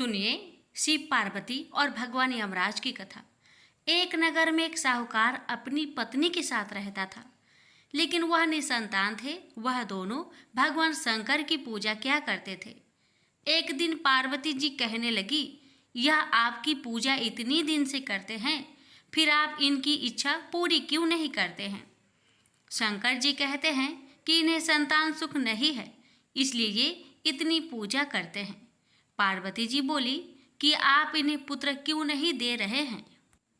सुनिए शिव पार्वती और भगवान यमराज की कथा। एक नगर में एक साहूकार अपनी पत्नी के साथ रहता था, लेकिन वह निसंतान थे। वह दोनों भगवान शंकर की पूजा किया करते थे। एक दिन पार्वती जी कहने लगी, यह आपकी पूजा इतनी दिन से करते हैं, फिर आप इनकी इच्छा पूरी क्यों नहीं करते हैं? शंकर जी कहते हैं कि इन्हें संतान सुख नहीं है, इसलिए ये इतनी पूजा करते हैं। पार्वती जी बोली कि आप इन्हें पुत्र क्यों नहीं दे रहे हैं?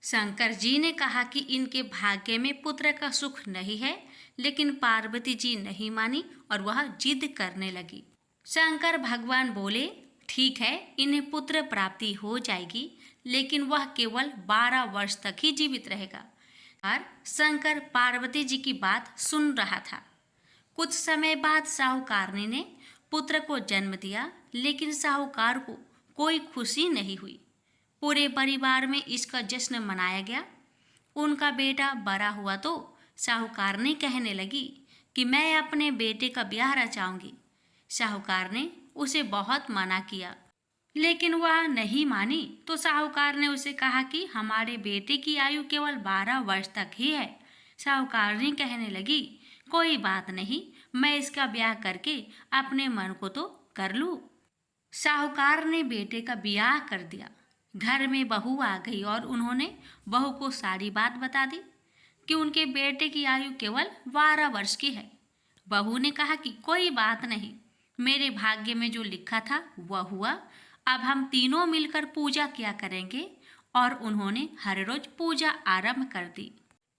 शंकर जी ने कहा कि इनके भाग्य में पुत्र का सुख नहीं है, लेकिन पार्वती जी नहीं मानी और वह जिद करने लगी। शंकर भगवान बोले, ठीक है, इन्हें पुत्र प्राप्ति हो जाएगी, लेकिन वह केवल 12 वर्ष तक ही जीवित रहेगा। और शंकर पार्वती जी की बात सुन रहा था। कुछ समय बाद साहूकारनी ने पुत्र को जन्म दिया, लेकिन साहूकार को कोई खुशी नहीं हुई। पूरे परिवार में इसका जश्न मनाया गया। उनका बेटा बड़ा हुआ तो साहूकारनी कहने लगी कि मैं अपने बेटे का ब्याह रचाऊंगी। साहूकार ने उसे बहुत मना किया, लेकिन वह नहीं मानी। तो साहूकार ने उसे कहा कि हमारे बेटे की आयु केवल 12 वर्ष तक ही है। साहूकारनी कहने लगी, कोई बात नहीं, मैं इसका ब्याह करके अपने मन को तो कर लूं। साहूकार ने बेटे का ब्याह कर दिया। घर में बहू आ गई और उन्होंने बहू को सारी बात बता दी कि उनके बेटे की आयु केवल 12 वर्ष की है। बहू ने कहा कि कोई बात नहीं, मेरे भाग्य में जो लिखा था वह हुआ। अब हम तीनों मिलकर पूजा किया करेंगे। और उन्होंने हर रोज पूजा आरंभ कर दी।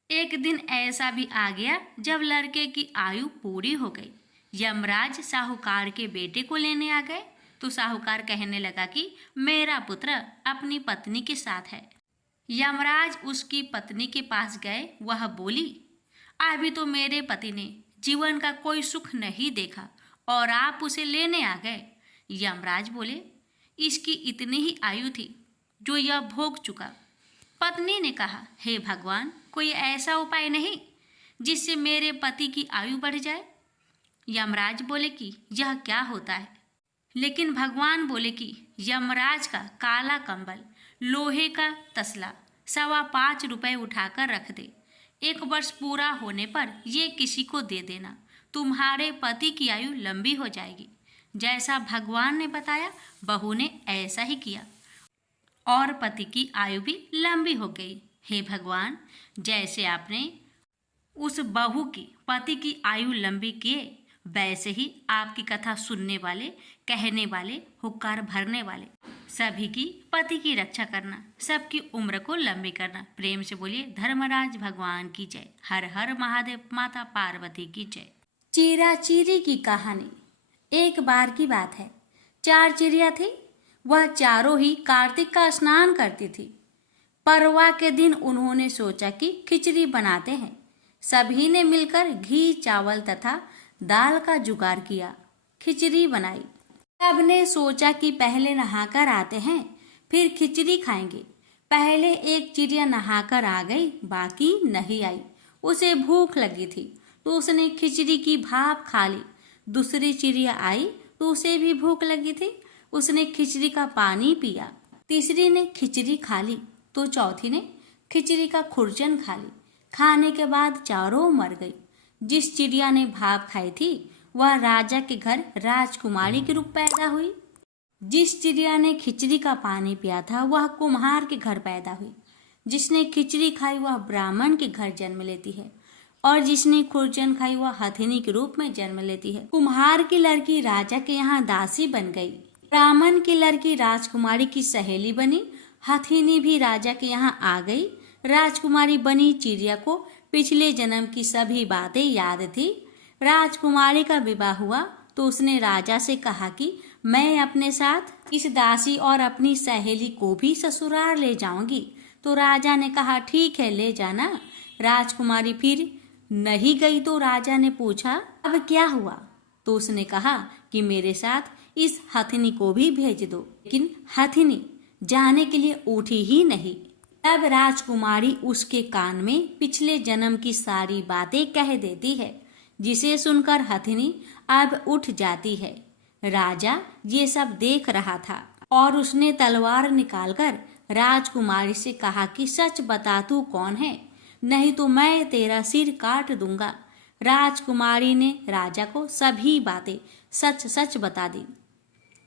एक दिन ऐसा भी आ गया जब लड़के की आयु पूरी हो गई। यमराज साहूकार के बेटे को लेने आ गए तो साहूकार कहने लगा कि मेरा पुत्र अपनी पत्नी के साथ है। यमराज उसकी पत्नी के पास गए। वह बोली, अभी तो मेरे पति ने जीवन का कोई सुख नहीं देखा और आप उसे लेने आ गए। यमराज बोले, इसकी इतनी ही आयु थी जो यह भोग चुका। पत्नी ने कहा, हे भगवान, कोई ऐसा उपाय नहीं जिससे मेरे पति की आयु बढ़ जाए? यमराज बोले कि यह क्या होता है? लेकिन भगवान बोले कि यमराज का काला कंबल, लोहे का तसला 5.25 रुपये उठाकर रख दे। 1 वर्ष पूरा होने पर ये किसी को दे देना, तुम्हारे पति की आयु लंबी हो जाएगी। जैसा भगवान ने बताया, बहू ने ऐसा ही किया और पति की आयु भी लंबी हो गई। हे भगवान, जैसे आपने उस बहू की पति की आयु लंबी किए, वैसे ही आपकी कथा सुनने वाले, कहने वाले, हुक्कार भरने वाले सभी की पति की रक्षा करना, सबकी उम्र को लंबी करना। प्रेम से बोलिए धर्मराज भगवान की जय। हर हर महादेव, माता पार्वती की जय। चीरा चीरी की कहानी। एक बार की बात है, 4 चिड़िया थी। वह चारों ही कार्तिक का स्नान करती थी। परवा के दिन उन्होंने सोचा कि खिचड़ी बनाते हैं। सभी ने मिलकर घी, चावल तथा दाल का जुगाड़ किया। खिचड़ी बनाई। सबने सोचा कि पहले नहाकर आते हैं, फिर खिचड़ी खाएंगे। पहले एक चिड़िया नहाकर आ गई, बाकी नहीं आई। उसे भूख लगी थी तो उसने खिचड़ी की भाप खा ली। दूसरी चिड़िया आई तो उसे भी भूख लगी थी, उसने खिचड़ी का पानी पिया। तीसरी ने खिचड़ी खा ली तो चौथी ने खिचड़ी का खुरचन खा ली। खाने के बाद चारों मर गई। जिस चिड़िया ने भाप खाई थी वह राजा के घर राजकुमारी के रूप पैदा हुई। जिस चिड़िया ने खिचड़ी का पानी पिया था वह कुम्हार के घर पैदा हुई। जिसने खिचड़ी खाई वह ब्राह्मण के घर जन्म लेती है और जिसने खुरचन खाई वह हथिनी के रूप में जन्म लेती है। कुम्हार की लड़की राजा के यहाँ दासी बन गई। ब्राह्मण की लड़की राजकुमारी की सहेली बनी। हथिनी भी राजा के यहाँ आ गई। राजकुमारी बनी। चिड़िया को पिछले जन्म की सभी बातें याद थी। राजकुमारी का विवाह हुआ तो उसने राजा से कहा कि मैं अपने साथ इस दासी और अपनी सहेली को भी ससुराल ले जाऊंगी। तो राजा ने कहा, ठीक है, ले जाना। राजकुमारी फिर नहीं गई तो राजा ने पूछा, अब क्या हुआ? तो उसने कहा कि मेरे साथ इस हथिनी को भी भेज दो। लेकिन हथिनी जाने के लिए उठी ही नहीं। तब राजकुमारी उसके कान में पिछले जन्म की सारी बातें कह देती है, जिसे सुनकर हथिनी अब उठ जाती है। राजा ये सब देख रहा था। और उसने तलवार निकालकर राजकुमारी से कहा कि सच बता तू कौन है, नहीं तो मैं तेरा सिर काट दूंगा। राजकुमारी ने राजा को सभी बातें सच सच बता दी।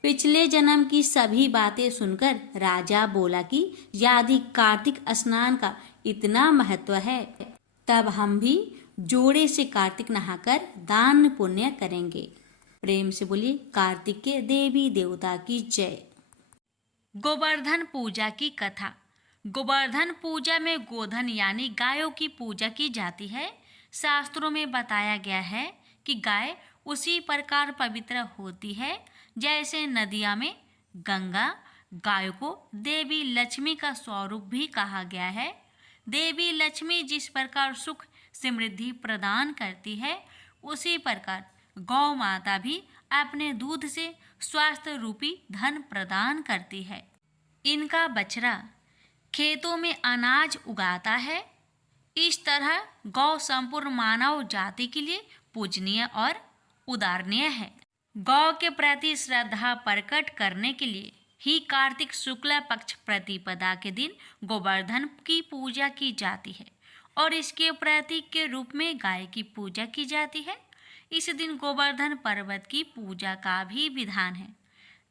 पिछले जन्म की सभी बातें सुनकर राजा बोला कि यदि कार्तिक स्नान का इतना महत्व है तब हम भी जोड़े से कार्तिक नहाकर दान पुण्य करेंगे। प्रेम से बोलिए कार्तिक के देवी देवता की जय। गोवर्धन पूजा की कथा। गोवर्धन पूजा में गोधन यानी गायों की पूजा की जाती है। शास्त्रों में बताया गया है कि गाय उसी प्रकार पवित्र होती है जैसे नदिया में गंगा। गायों को देवी लक्ष्मी का स्वरूप भी कहा गया है। देवी लक्ष्मी जिस प्रकार सुख समृद्धि प्रदान करती है, उसी प्रकार गौ माता भी अपने दूध से स्वास्थ्य रूपी धन प्रदान करती है। इनका बछड़ा खेतों में अनाज उगाता है। इस तरह गौ संपूर्ण मानव जाति के लिए पूजनीय और उदाहरणीय है। गौ के प्रति श्रद्धा प्रकट करने के लिए ही कार्तिक शुक्ल पक्ष प्रतिपदा के दिन गोवर्धन की पूजा की जाती है और इसके प्रतीक के रूप में गाय की पूजा की जाती है। इस दिन गोवर्धन पर्वत की पूजा का भी विधान है।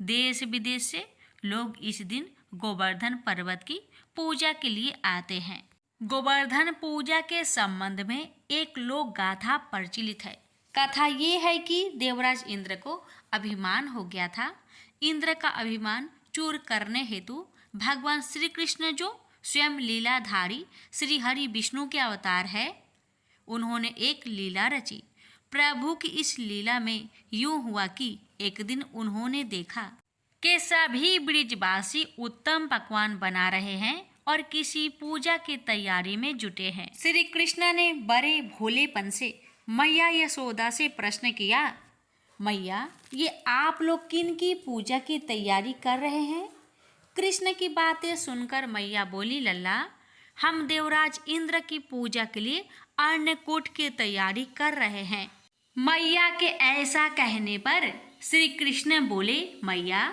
देश विदेश से लोग इस दिन गोवर्धन पर्वत की पूजा के लिए आते हैं। गोवर्धन पूजा के संबंध में एक लोक गाथा प्रचलित है। कथा ये है कि देवराज इंद्र को अभिमान हो गया था। इंद्र का अभिमान चूर करने हेतु भगवान श्री कृष्ण जो स्वयं लीलाधारी श्री हरि विष्णु के अवतार है, उन्होंने एक लीला रची। प्रभु की इस लीला में यूं हुआ कि एक दिन उन्होंने देखा कि सभी ब्रिजवासी उत्तम पकवान बना रहे हैं और किसी पूजा की तैयारी में जुटे हैं। श्री कृष्ण ने बड़े भोलेपन से मैया यशोदा से प्रश्न किया, मैया ये आप लोग किन की पूजा की तैयारी कर रहे हैं? कृष्ण की बातें सुनकर मैया बोली, लल्ला हम देवराज इंद्र की पूजा के लिए अन्नकूट की तैयारी कर रहे हैं। मैया के ऐसा कहने पर श्री कृष्ण बोले, मैया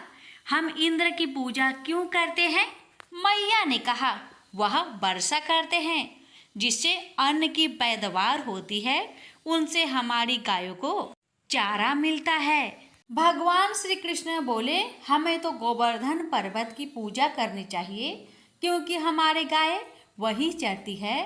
हम इंद्र की पूजा क्यों करते हैं? मैया ने कहा, वह वर्षा करते हैं जिससे अन्न की पैदावार होती है, उनसे हमारी गायों को चारा मिलता है। भगवान श्री कृष्ण बोले, हमें तो गोवर्धन पर्वत की पूजा करनी चाहिए क्योंकि हमारे गाय वही चरती है।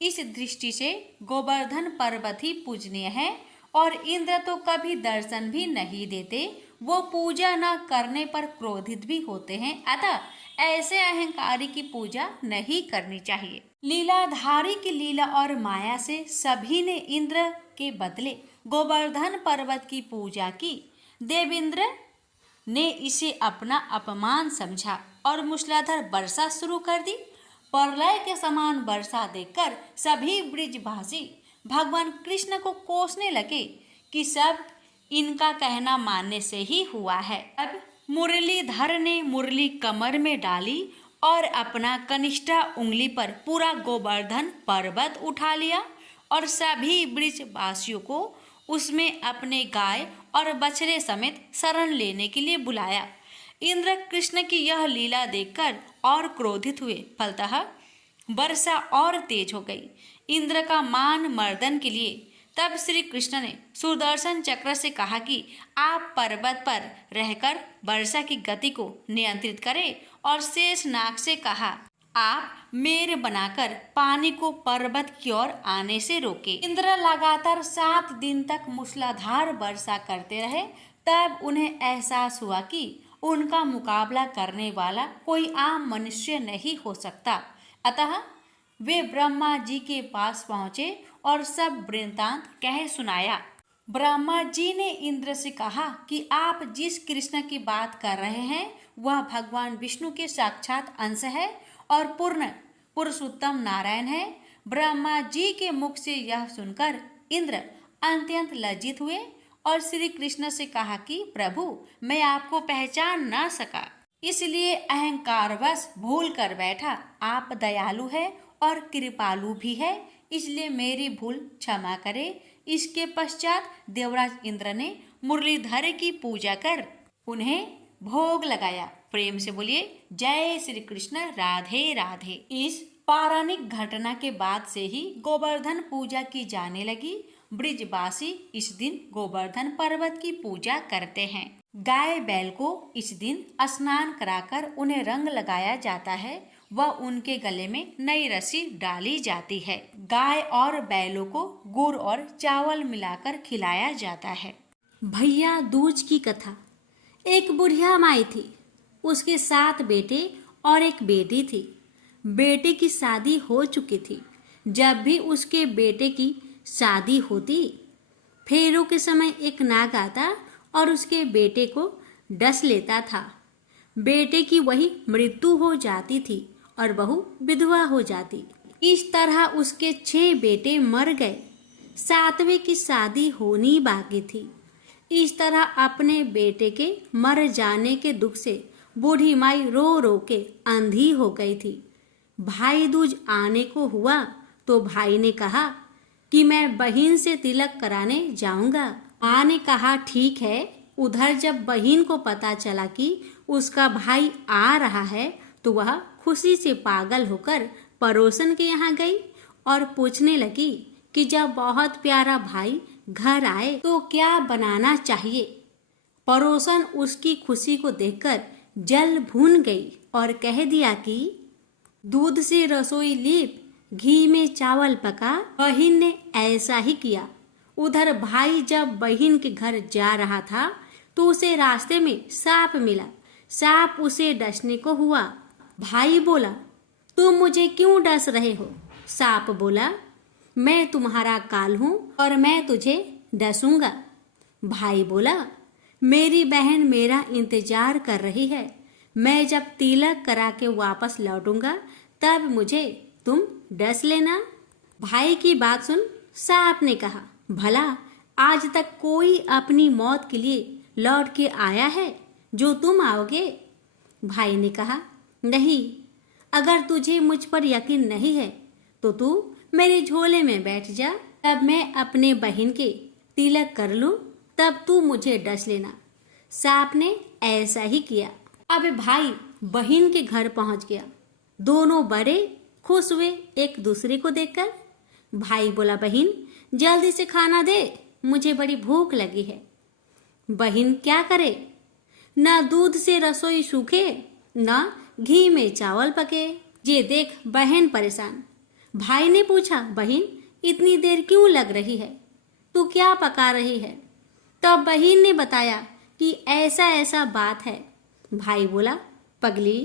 इस दृष्टि से गोवर्धन पर्वत ही पूजनीय है और इंद्र तो कभी दर्शन भी नहीं देते, वो पूजा न करने पर क्रोधित भी होते हैं। अतः ऐसे अहंकारी की पूजा नहीं करनी चाहिए। लीलाधारी की लीला और माया से सभी ने इंद्र के बदले गोवर्धन पर्वत की पूजा की। देवेंद्र ने इसे अपना अपमान समझा और मूसलाधार वर्षा शुरू कर दी। प्रलय के समान वर्षा देखकर सभी ब्रिजवासी भगवान कृष्ण को कोसने लगे कि सब इनका कहना मानने से ही हुआ है। अब मुरलीधर ने मुरली कमर में डाली और अपना कनिष्ठा उंगली पर पूरा गोवर्धन पर्वत उठा लिया और सभी ब्रिजवासियों को उसमें अपने गाय और बछड़े समेत शरण लेने के लिए बुलाया। इंद्र कृष्ण की यह लीला देखकर और क्रोधित हुए, फलतः वर्षा और तेज हो गई इंद्र का मान मर्दन के लिए। तब श्री कृष्ण ने सुदर्शन चक्र से कहा कि आप पर्वत पर रहकर वर्षा की गति को नियंत्रित करें और शेष नाग से कहा, आप मेर बनाकर पानी को पर्वत की ओर आने से रोके। इंद्र लगातार 7 दिन तक मूसलाधार वर्षा करते रहे। तब उन्हें एहसास हुआ कि उनका मुकाबला करने वाला कोई आम मनुष्य नहीं हो सकता। अतः वे ब्रह्मा जी के पास पहुँचे और सब वृत्तांत कह सुनाया। ब्रह्मा जी ने इंद्र से कहा कि आप जिस कृष्ण की बात कर रहे हैं वह भगवान विष्णु के साक्षात अंश है और पूर्ण पुरुषोत्तम नारायण है। ब्रह्मा जी के मुख से यह सुनकर इंद्र अत्यंत लज्जित हुए और श्री कृष्ण से कहा कि प्रभु मैं आपको पहचान ना सका, इसलिए अहंकारवश भूल कर बैठा। आप दयालु है और कृपालु भी है, इसलिए मेरी भूल क्षमा करे। इसके पश्चात देवराज इंद्र ने मुरलीधर की पूजा कर उन्हें भोग लगाया प्रेम से बोलिए जय श्री कृष्ण, राधे राधे। इस पौराणिक घटना के बाद से ही गोवर्धन पूजा की जाने लगी। ब्रिजवासी इस दिन गोवर्धन पर्वत की पूजा करते हैं। गाय बैल को इस दिन स्नान कराकर उन्हें रंग लगाया जाता है व उनके गले में नई रस्सी डाली जाती है। गाय और बैलों को गुड़ और चावल मिलाकर खिलाया जाता है। भैया दूज की कथा। एक बुढ़िया माई थी, उसके 7 बेटे और एक बेटी थी। बेटे की शादी हो चुकी थी। जब भी उसके बेटे की शादी होती, फेरों के समय एक नाग आता और उसके बेटे को डस लेता था। बेटे की वही मृत्यु हो जाती थी और बहू विधवा हो जाती। इस तरह उसके 6 बेटे मर गए। 7वें की शादी होनी बाकी थी। इस तरह अपने बेटे के मर जाने के दुख से बूढ़ी माई रो रो के अंधी हो गई थी। भाई दूज आने को हुआ तो भाई ने कहा कि मैं बहन से तिलक कराने जाऊंगा। माँ ने कहा ठीक है। उधर जब बहन को पता चला कि उसका भाई आ रहा है तो वह खुशी से पागल होकर पड़ोसन के यहाँ गई और पूछने लगी कि जब बहुत प्यारा भाई घर आए तो क्या बनाना चाहिए। पड़ोसन उसकी खुशी को देखकर जल भून गई और कह दिया कि दूध से रसोई लीप, घी में चावल पका। बहन ने ऐसा ही किया। उधर भाई जब बहन के घर जा रहा था तो उसे रास्ते में सांप मिला। सांप उसे डसने को हुआ। भाई बोला, तुम मुझे क्यों डस रहे हो? सांप बोला, मैं तुम्हारा काल हूँ और मैं तुझे डसूंगा। भाई बोला, मेरी बहन मेरा इंतजार कर रही है। मैं जब तिलक करा के वापस लौटूंगा तब मुझे तुम डस लेना। भाई की बात सुन सांप ने कहा, भला आज तक कोई अपनी मौत के लिए लौट के आया है जो तुम आओगे? भाई ने कहा, नहीं। अगर तुझे मुझ पर यकीन नहीं है तो तू मेरे झोले में बैठ जा। तब मैं अपने बहन के तिलक कर लूं, तब तू मुझे डस लेना। सांप ने ऐसा ही किया। अब भाई बहन के घर पहुंच गया। दोनों बड़े खुश हुए एक दूसरे को देखकर। भाई बोला, बहन जल्दी से खाना दे, मुझे बड़ी भूख लगी है। बहन क्या करे? न दूध से रसोई सूखे, न घी में चावल पके। ये देख बहन परेशान। भाई ने पूछा, बहन इतनी देर क्यों लग रही है? तू क्या पका रही है? तो बहन ने बताया कि ऐसा ऐसा बात है। भाई बोला, पगली,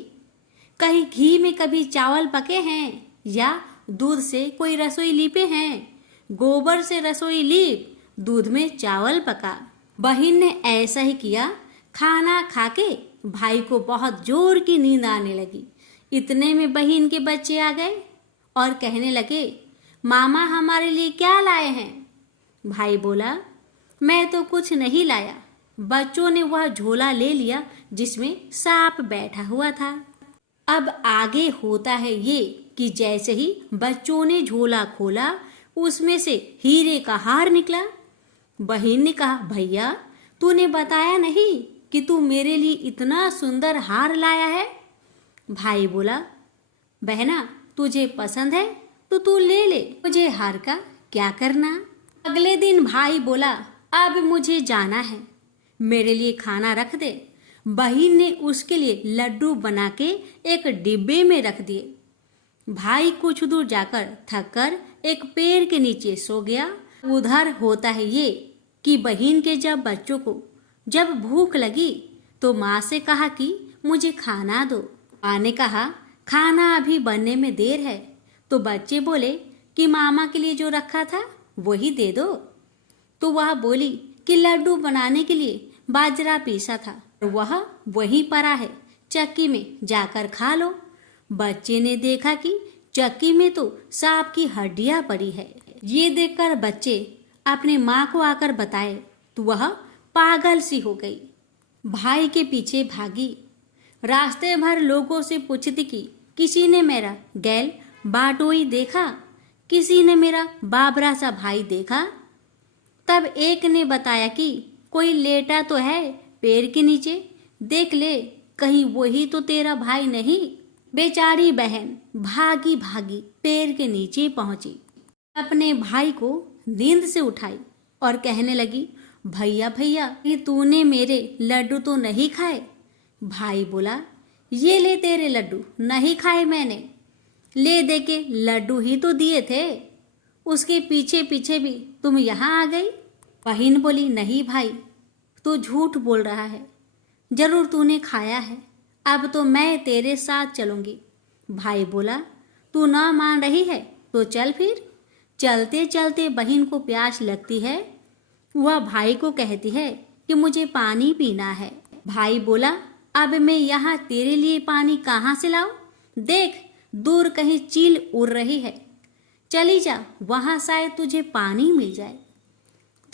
कहीं घी में कभी चावल पके हैं या दूध से कोई रसोई लीपे हैं? गोबर से रसोई लीप, दूध में चावल पका। बहन ने ऐसा ही किया। खाना खाके भाई को बहुत जोर की नींद आने लगी। इतने में बहन के बच्चे आ गए और कहने लगे, मामा हमारे लिए क्या लाए हैं? भाई बोला, मैं तो कुछ नहीं लाया। बच्चों ने वह झोला ले लिया जिसमें सांप बैठा हुआ था। अब आगे होता है ये कि जैसे ही बच्चों ने झोला खोला उसमें से हीरे का हार निकला। बहन ने कहा, भैया तूने बताया नहीं कि तू मेरे लिए इतना सुंदर हार लाया है। भाई बोला, बहना तुझे पसंद है तो तू ले ले, मुझे हार का क्या करना। अगले दिन भाई बोला, अब मुझे जाना है, मेरे लिए खाना रख दे। बहन ने उसके लिए लड्डू बना के एक डिब्बे में रख दिए। भाई कुछ दूर जाकर थक कर एक पेड़ के नीचे सो गया। उधर होता है ये कि बहन के जब बच्चों को जब भूख लगी तो माँ से कहा कि मुझे खाना दो। माँ ने कहा, खाना अभी बनने में देर है। तो बच्चे बोले कि मामा के लिए जो रखा था वही दे दो। तो वह बोली कि लड्डू बनाने के लिए बाजरा पीसा था, वह वहीं पड़ा है, चक्की में जाकर खा लो। बच्चे ने देखा कि चक्की में तो सांप की हड्डियां पड़ी है। ये देखकर बच्चे अपने माँ को आकर बताए तो वह पागल सी हो गई। भाई के पीछे भागी। रास्ते भर लोगों से पूछती कि किसी ने मेरा गैल बाटोई देखा, किसी ने मेरा बाबरा सा भाई देखा। तब एक ने बताया कि कोई लेटा तो है पेड़ के नीचे, देख ले कहीं वही तो तेरा भाई नहीं। बेचारी बहन भागी भागी पेड़ के नीचे पहुंची, अपने भाई को नींद से उठाई और कहने लगी, भैया भैया, ये तूने मेरे लड्डू तो नहीं खाए? भाई बोला, ये ले तेरे लड्डू, नहीं खाए मैंने। ले दे के लड्डू ही तो दिए थे, उसके पीछे पीछे भी तुम यहाँ आ गई। बहन बोली, नहीं भाई, तू झूठ बोल रहा है, जरूर तूने खाया है, अब तो मैं तेरे साथ चलूंगी। भाई बोला, तू ना मान रही है तो चल फिर। चलते चलते बहन को प्यास लगती है, वह भाई को कहती है कि मुझे पानी पीना है। भाई बोला, अब मैं यहाँ तेरे लिए पानी कहाँ से लाऊं? देख, दूर कहीं चील उड़ रही है, चली जा, वहां शायद तुझे पानी मिल जाए।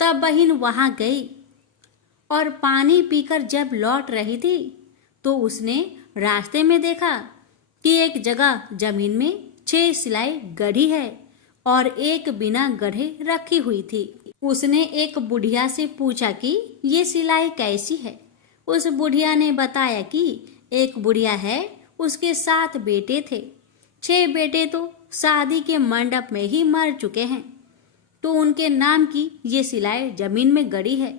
तब बहन वहां गई और पानी पीकर जब लौट रही थी तो उसने रास्ते में देखा कि एक जगह जमीन में 6 सिलाई गढ़ी है और एक बिना गढ़े रखी हुई थी। उसने एक बुढ़िया से पूछा कि ये सिलाई कैसी है। उस बुढ़िया ने बताया कि एक बुढ़िया है, उसके 7 बेटे थे, 6 बेटे तो शादी के मंडप में ही मर चुके हैं, तो उनके नाम की ये सिलाई जमीन में गड़ी है।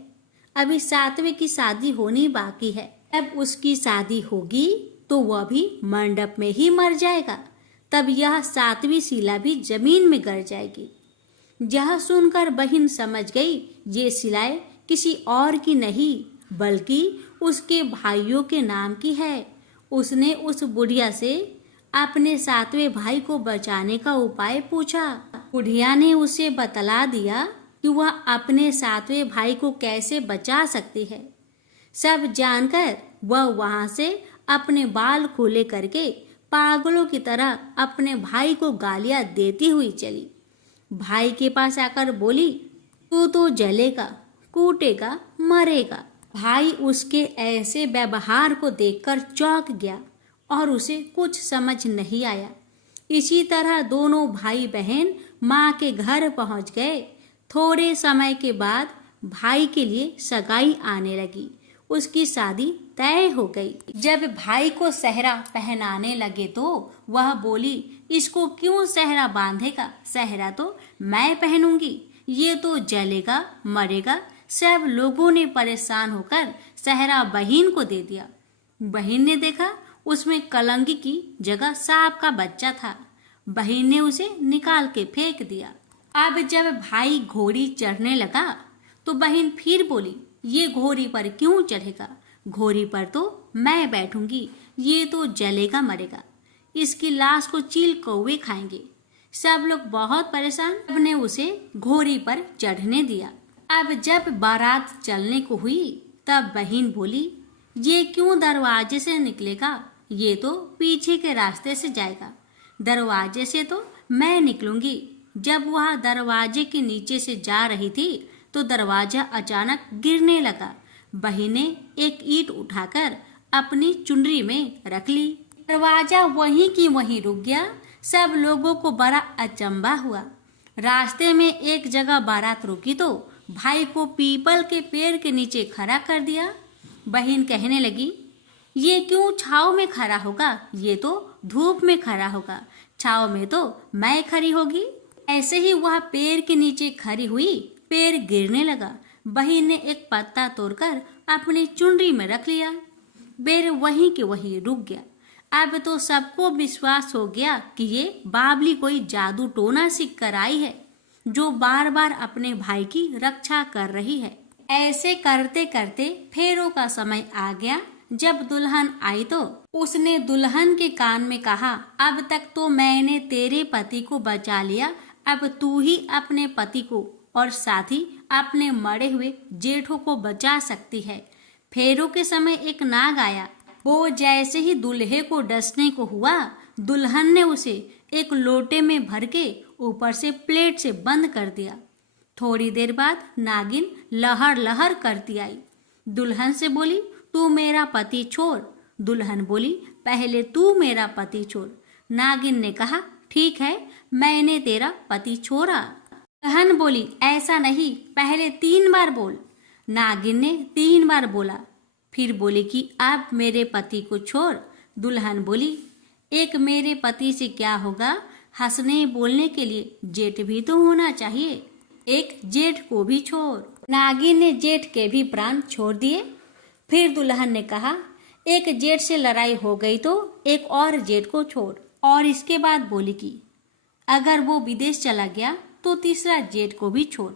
अभी 7वें की शादी होनी बाकी है, अब उसकी शादी होगी तो वह भी मंडप में ही मर जाएगा, तब यह 7वीं सिला भी जमीन में गड़ जाएगी। यह सुनकर बहन समझ गई ये सिलाई किसी और की नहीं बल्कि उसके भाइयों के नाम की है। उसने उस बुढ़िया से अपने 7वें भाई को बचाने का उपाय पूछा। बुढ़िया ने उसे बतला दिया कि वह अपने 7वें भाई को कैसे बचा सकती है। सब जानकर वह वहां से अपने बाल खोले करके पागलों की तरह अपने भाई को गालियां देती हुई चली। भाई के पास आकर बोली, तू तो जलेगा, कूटेगा, मरेगा। भाई उसके ऐसे व्यवहार को देखकर चौंक गया और उसे कुछ समझ नहीं आया। इसी तरह दोनों भाई बहन माँ के घर पहुंच गए। थोड़े समय के बाद भाई के लिए सगाई आने लगी, उसकी शादी तय हो गई। जब भाई को सेहरा पहनाने लगे तो वह बोली, इसको क्यों सेहरा बांधेगा, सेहरा तो मैं पहनूंगी, ये तो जलेगा मरेगा। सब लोगों ने परेशान होकर सेहरा बहन को दे दिया। बहन ने देखा उसमें कलंगी की जगह सांप का बच्चा था। बहन ने उसे निकाल के फेंक दिया। अब जब भाई घोड़ी चढ़ने लगा तो बहन फिर बोली, ये घोड़ी पर क्यों चढ़ेगा, घोड़ी पर तो मैं बैठूंगी, ये तो जलेगा मरेगा, इसकी लाश को चील कौवे खाएंगे। सब लोग बहुत परेशान, सबने उसे घोड़ी पर चढ़ने दिया। अब जब बारात चलने को हुई तब बहन बोली, ये क्यों दरवाजे से निकलेगा, ये तो पीछे के रास्ते से जाएगा, दरवाजे से तो मैं निकलूंगी। जब वह दरवाजे के नीचे से जा रही थी तो दरवाजा अचानक गिरने लगा। बहन ने एक ईंट उठाकर अपनी चुनरी में रख ली। दरवाजा वहीं की वहीं रुक गया। सब लोगों को बड़ा अचंभा हुआ। रास्ते में एक जगह बारात रुकी तो भाई को पीपल के पेड़ के नीचे खड़ा कर दिया। बहन कहने लगी, ये क्यों छाव में खड़ा होगा, ये तो धूप में खड़ा होगा, छाव में तो मैं खड़ी होगी। ऐसे ही वह पेड़ के नीचे खड़ी हुई, पेड़ गिरने लगा। बहन ने एक पत्ता तोड़कर अपनी चुनरी में रख लिया। पेड़ वहीं के वहीं रुक गया। अब तो सबको विश्वास हो गया कि ये बावली कोई जादू टोना सीख कर आई है जो बार बार अपने भाई की रक्षा कर रही है। ऐसे करते करते फेरों का समय आ गया। जब दुल्हन आई तो उसने दुल्हन के कान में कहा, अब तक तो मैंने तेरे पति को बचा लिया, अब तू ही अपने पति को और साथ ही अपने मरे हुए जेठों को बचा सकती है। फेरों के समय एक नाग आया। वो जैसे ही दूल्हे को डसने को हुआ, दुल्हन ने उसे एक लोटे में भर के ऊपर से प्लेट से बंद कर दिया। थोड़ी देर बाद नागिन लहर लहर करती आई। दुल्हन से बोली, तू मेरा पति छोड़। दुल्हन बोली, पहले तू मेरा पति छोड़। नागिन ने कहा, ठीक है, मैंने तेरा पति छोड़ा। दुल्हन बोली, ऐसा नहीं, पहले 3 बार बोल। नागिन ने 3 बार बोला। फिर बोली कि अब मेरे पति को छोड़। दुल्हन बोली, एक मेरे पति से क्या होगा, हंसने बोलने के लिए जेठ भी तो होना चाहिए, एक जेठ को भी छोड़। नागिन ने जेठ के भी प्राण छोड़ दिए। फिर दुल्हन ने कहा, एक जेठ से लड़ाई हो गई तो एक और जेठ को छोड़। और इसके बाद बोली कि अगर वो विदेश चला गया तो तीसरा जेठ को भी छोड़।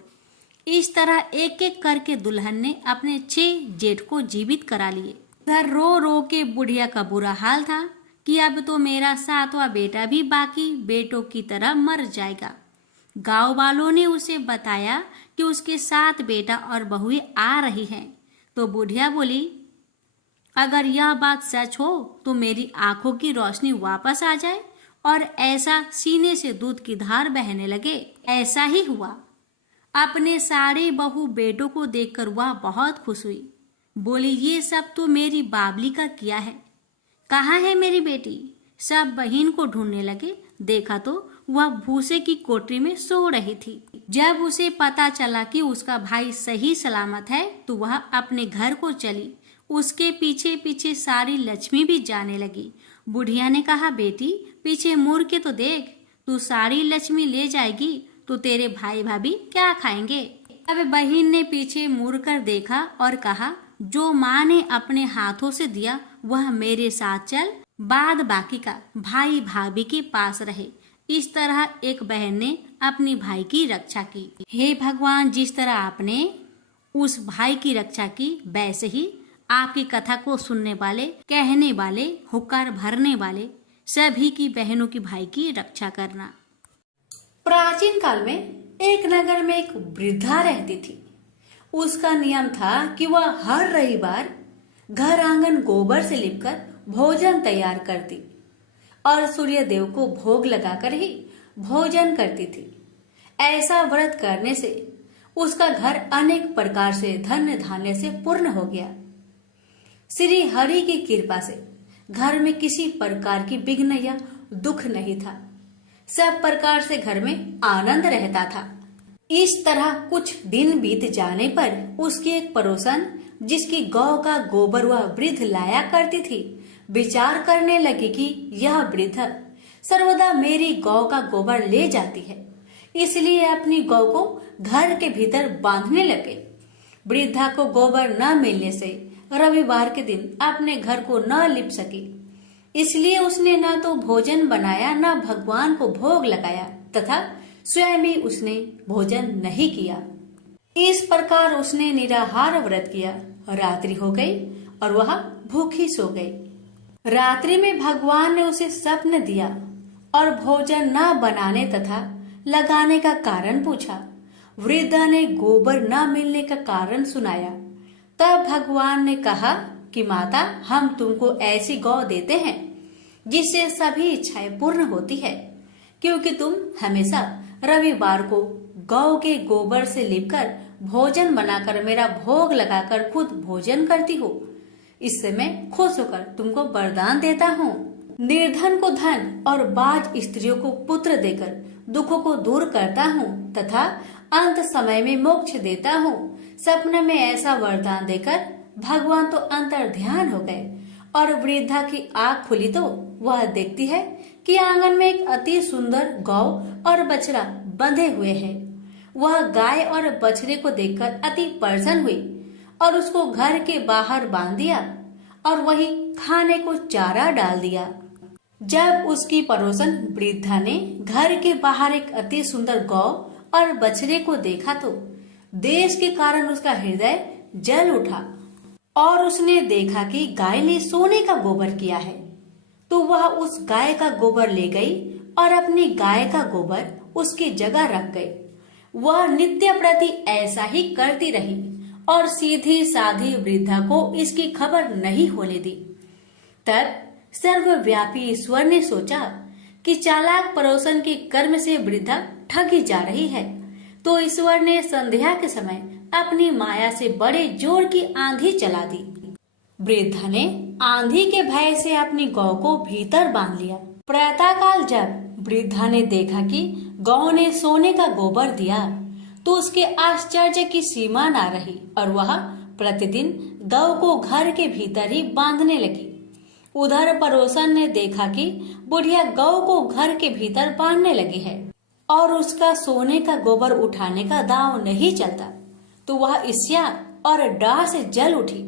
इस तरह एक एक करके दुल्हन ने अपने 6 जेठ को जीवित करा लिए। घर रो रो के बुढ़िया का बुरा हाल था कि अब तो मेरा 7वां बेटा भी बाकी बेटों की तरह मर जाएगा। गांव वालों ने उसे बताया कि उसके 7 बेटा और बहुएं आ रही हैं। तो बुढ़िया बोली, अगर यह बात सच हो तो मेरी आंखों की रोशनी वापस आ जाए और ऐसा सीने से दूध की धार बहने लगे। ऐसा ही हुआ। अपने सारे बहू बेटों को देखकर वह बहुत खुश हुई। बोली, ये सब तो मेरी बाबली का किया है। कहाँ है मेरी बेटी? सब बहन को ढूंढने लगे। देखा तो वह भूसे की कोठरी में सो रही थी। जब उसे पता चला कि उसका भाई सही सलामत है तो वह अपने घर को चली। उसके पीछे पीछे सारी लक्ष्मी भी जाने लगी। बुढ़िया ने कहा, बेटी पीछे मुड़ के तो देख, तू सारी लक्ष्मी ले जाएगी तो तेरे भाई भाभी क्या खाएंगे? अब बहन ने पीछे मुड़कर देखा और कहा, जो माँ ने अपने हाथों से दिया वह मेरे साथ चल, बाद बाकी का भाई भाभी के पास रहे। इस तरह एक बहन ने अपनी भाई की रक्षा की। हे भगवान, जिस तरह आपने उस भाई की रक्षा की वैसे ही आपकी कथा को सुनने वाले, कहने वाले, हुक्कार भरने वाले सभी की बहनों की भाई की रक्षा करना। प्राचीन काल में एक नगर में एक वृद्धा रहती थी। उसका नियम था कि वह हर रविवार घर आंगन गोबर से लिपकर भोजन तैयार करती और सूर्य देव को भोग लगाकर ही भोजन करती थी। ऐसा व्रत करने से उसका घर अनेक प्रकार से धन्य धान्य से पूर्ण हो गया। श्री हरि की कृपा से घर में किसी प्रकार की विघ्न या दुख नहीं था। सब प्रकार से घर में आनंद रहता था। इस तरह कुछ दिन बीत जाने पर उसकी एक पड़ोसन, जिसकी गौ का गोबर वह वृद्ध लाया करती थी, विचार करने लगी कि यह वृद्ध सर्वदा मेरी गौ का गोबर ले जाती है, इसलिए अपनी गौ को घर के भीतर बांधने लगे। वृद्धा को गोबर न मिलने से रविवार के दिन अपने घर को न लिप सकी, इसलिए उसने न तो भोजन बनाया न भगवान को भोग लगाया तथा स्वयं भी उसने भोजन नहीं किया। इस प्रकार उसने निराहार व्रत किया। रात्रि हो गई और वह भूखी सो गई। रात्रि में भगवान ने उसे स्वप्न दिया और भोजन न बनाने तथा लगाने का कारण पूछा। वृद्धा ने गोबर न मिलने का कारण सुनाया। तब भगवान ने कहा कि माता, हम तुमको ऐसी गौ देते हैं जिससे सभी इच्छाएं पूर्ण होती है, क्योंकि तुम हमेशा रविवार को गौ के गोबर से लिपकर भोजन बनाकर मेरा भोग लगाकर खुद भोजन करती हो। इससे मैं खुश होकर तुमको वरदान देता हूँ। निर्धन को धन और बाज स्त्रियों को पुत्र देकर दुखों को दूर करता हूँ तथा अंत समय में मोक्ष देता हूँ। सपने में ऐसा वरदान देकर भगवान तो अंतर ध्यान हो गए और वृद्धा की आँख खुली तो वह देखती है कि आंगन में एक अति सुंदर गौ और बछड़ा बंधे हुए हैं। वह गाय और बछड़े को देखकर अति प्रसन्न हुई और उसको घर के बाहर बांध दिया और वही खाने को चारा डाल दिया। जब उसकी पड़ोसन वृद्धा ने घर के बाहर एक अति सुंदर गौ और बछड़े को देखा तो देश के कारण उसका हृदय जल उठा और उसने देखा कि गाय ने सोने का गोबर किया है, तो वह उस गाय का गोबर ले गई और अपनी गाय का गोबर उसकी जगह रख गई। वह नित्य प्रति ऐसा ही करती रही और सीधी साधी वृद्धा को इसकी खबर नहीं होने दी। तब सर्वव्यापी ईश्वर ने सोचा कि चालाक पड़ोसन के कर्म से वृद्धा ठगी जा रही है, तो ईश्वर ने संध्या के समय अपनी माया से बड़े जोर की आंधी चला दी। वृद्धा ने आंधी के भय से अपनी गौ को भीतर बांध लिया। प्रातःकाल जब वृद्धा ने देखा कि गौ ने सोने का गोबर दिया तो उसके आश्चर्य की सीमा न रही और वह प्रतिदिन गौ को घर के भीतर ही बांधने लगी। उधर पड़ोसन ने देखा कि बुढ़िया गौ को घर के भीतर बांधने लगी है और उसका सोने का गोबर उठाने का दांव नहीं चलता, तो वह ईर्ष्या और डाह से जल उठी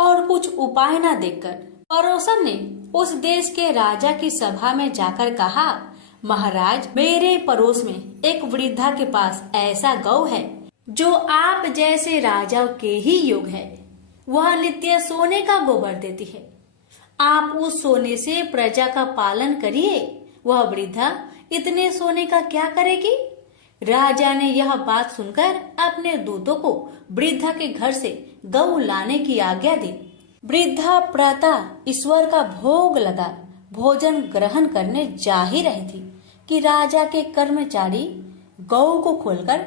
और कुछ उपाय न देखकर पड़ोसन ने उस देश के राजा की सभा में जाकर कहा, महाराज, मेरे पड़ोस में एक वृद्धा के पास ऐसा गौ है जो आप जैसे राजा के ही योग है। वह नित्य सोने का गोबर देती है। आप उस सोने से प्रजा का पालन करिए। वह वृद्धा इतने सोने का क्या करेगी? राजा ने यह बात सुनकर अपने दूतों को वृद्धा के घर से गौ लाने की आज्ञा दी। वृद्धा प्रातः ईश्वर का भोग लगा भोजन ग्रहण करने जा ही रही थी कि राजा के कर्मचारी गौ को खोलकर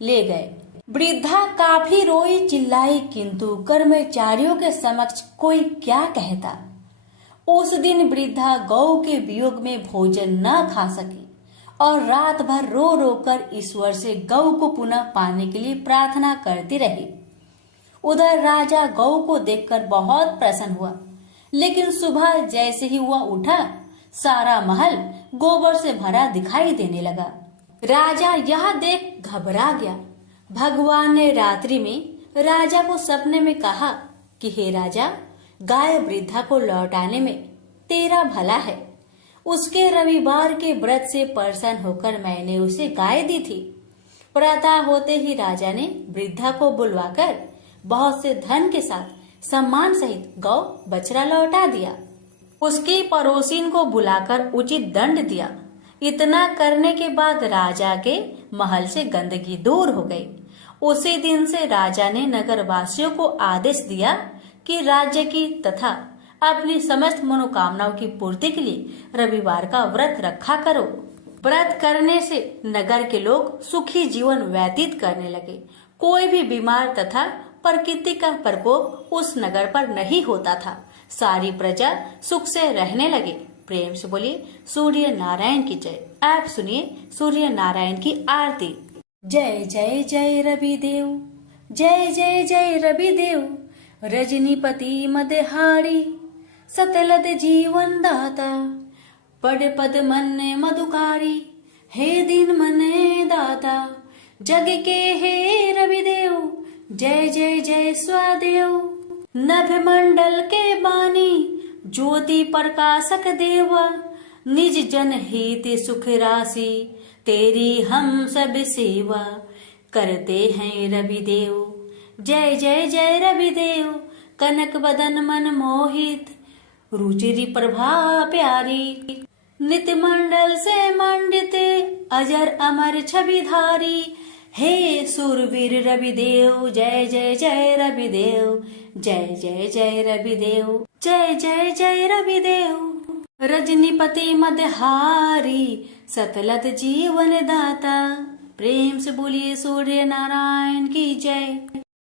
ले गए। वृद्धा काफी रोई चिल्लाई, किंतु कर्मचारियों के समक्ष कोई क्या कहता। उस दिन वृद्धा गौ के वियोग में भोजन न खा सकी और रात भर रो रो कर ईश्वर से गौ को पुनः पाने के लिए प्रार्थना करती रही। उधर राजा गौ को देखकर बहुत प्रसन्न हुआ, लेकिन सुबह जैसे ही वह उठा, सारा महल गोबर से भरा दिखाई देने लगा। राजा यह देख घबरा गया। भगवान ने रात्रि में राजा को सपने में कहा कि हे राजा, गाय वृद्धा को लौटाने में तेरा भला है। उसके रविवार के व्रत से प्रसन्न होकर मैंने उसे गाय दी थी। प्रातः होते ही राजा ने वृद्धा को बुलवाकर बहुत से धन के साथ सम्मान सहित गौ बछड़ा लौटा दिया। उसकी पड़ोसिन को बुलाकर उचित दंड दिया। इतना करने के बाद राजा के महल से गंदगी दूर हो गई। उसी दिन से राजा ने नगरवासियों को आदेश दिया कि राज्य की तथा अपनी समस्त मनोकामनाओं की पूर्ति के लिए रविवार का व्रत रखा करो। व्रत करने से नगर के लोग सुखी जीवन व्यतीत करने लगे। कोई भी बीमार तथा प्रकृति का प्रकोप उस नगर पर नहीं होता था। सारी प्रजा सुख से रहने लगे। प्रेम से बोलिए सूर्य नारायण की जय। आप सुनिए सूर्य नारायण की आरती। जय जय जय रवि देव, जय जय जय रवि देव, रजनीपति मदहारी, सतलत जीवन दाता, पद पद मन मधुकारी, हे दिन मने दाता, जग के हे रवि देव, जय जय जय स्वादेव, नभ मंडल के बानी, ज्योति प्रकाशक देवा, निज जन हित सुख राशि, तेरी हम सब सेवा करते हैं रवि देव। जय जय जय रवि देव, कनक बदन मन मोहित, रुचिरी प्रभा प्यारी, नित्य मंडल से मंडित, अजर अमर छवि धारी, हे सूरवीर रवि देव, जय जय जय रवि देव, जय जय जय रवि देव, जय जय जय रवि देव, रजनीपति मदहारी, सतलत जीवन दाता। प्रेम से बोलिए सूर्य नारायण की जय।